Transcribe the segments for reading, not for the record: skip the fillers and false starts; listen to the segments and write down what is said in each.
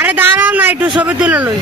আরে দাঁড়াও না, একটু ছবি তুলে লই।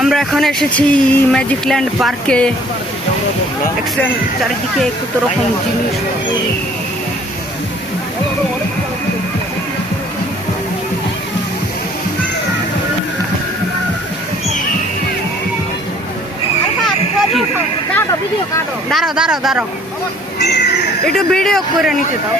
আমরা এখন এসেছি ম্যাজিক ল্যান্ড পার্কে। দেখছেন চারিদিকে কত রকম জিনিস। দাঁড়াও দাঁড়াও দাঁড়াও, একটু ভিডিও করে নিতে দাও।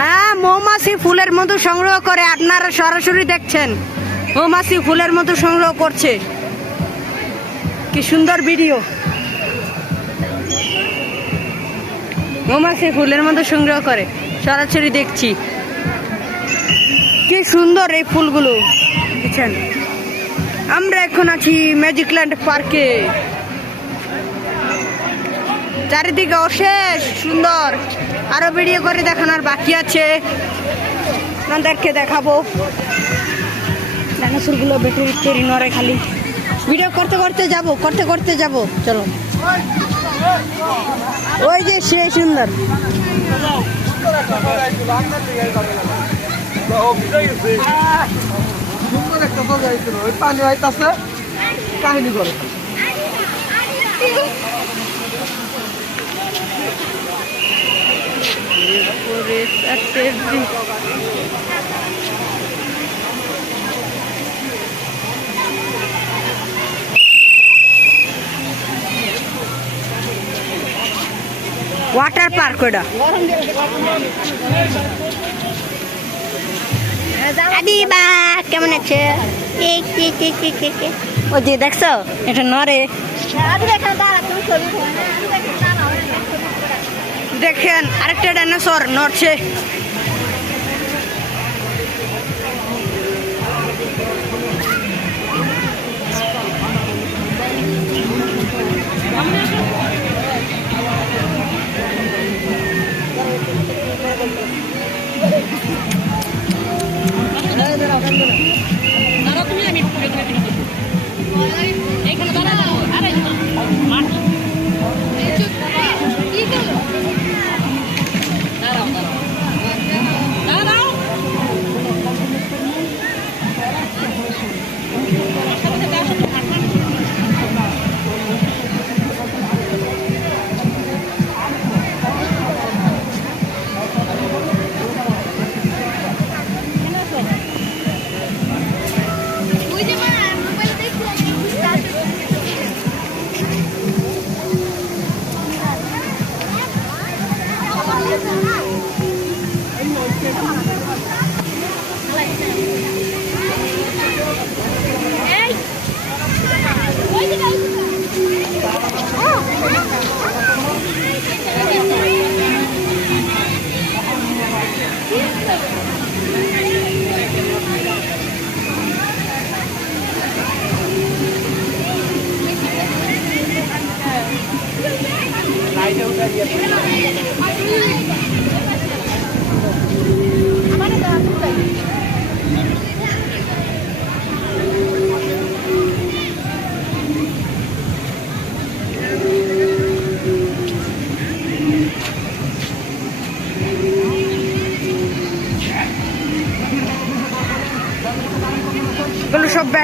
হ্যাঁ, মৌমাছি ফুলের মধু সংগ্রহ করে। আপনারা সরাসরি দেখছেন মৌমাছি ফুলের মধু সংগ্রহ করছে। কি সুন্দর ভিডিও। মৌমাছি ফুলের মধু সংগ্রহ করে, সরাসরি দেখছি। কি সুন্দর এই ফুলগুলো দেখছেন। আমরা এখন আছি ম্যাজিক ল্যান্ড পার্কে। চারিদিকে অশেষ সুন্দর। আরো ভিডিও করে দেখানোর বাকি আছে, আপনাদেরকে দেখাবো। ডাইনোসরগুলো ব্যাটারি নড়ে খালি। ভিডিও করতে করতে যাব চলো। ওই যে সে সুন্দর। পানি আইতাছে, কাহিনী করে। ওয়াটার পার্ক ওটা। আদিবা কেমন আছে? ও যে দেখছো এটা নরে। দেখেন আরেকটা ডাইনোসর নড়ছে।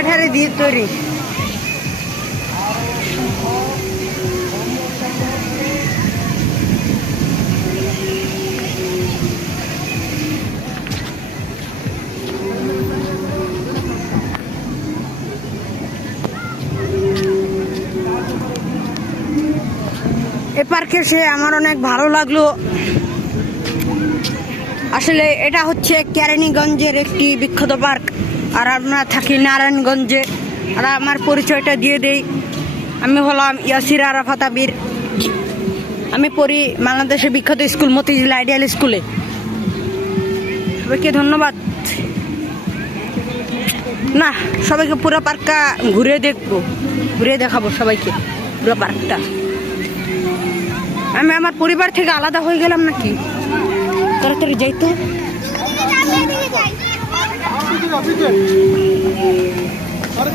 কাঠের দিয়ে তৈরি। এ পার্কে এসে আমার অনেক ভালো লাগলো। আসলে এটা হচ্ছে কেরানীগঞ্জের একটি বিখ্যাত পার্ক, আর আমরা থাকি নারায়ণগঞ্জে। আর আমার পরিচয়টা দিয়ে দেই, আমি হলাম ইয়াসির আরাফাত আবির। আমি পড়ি বাংলাদেশের বিখ্যাত স্কুল মতিঝিল আইডিয়াল স্কুলে। সবাইকে ধন্যবাদ। না, সবাইকে পুরো পার্কটা ঘুরে দেখবো, ঘুরে দেখাবো সবাইকে পুরো পার্কটা। আমি আমার পরিবার থেকে আলাদা হয়ে গেলাম নাকি? তাড়াতাড়ি যাই তো। আরে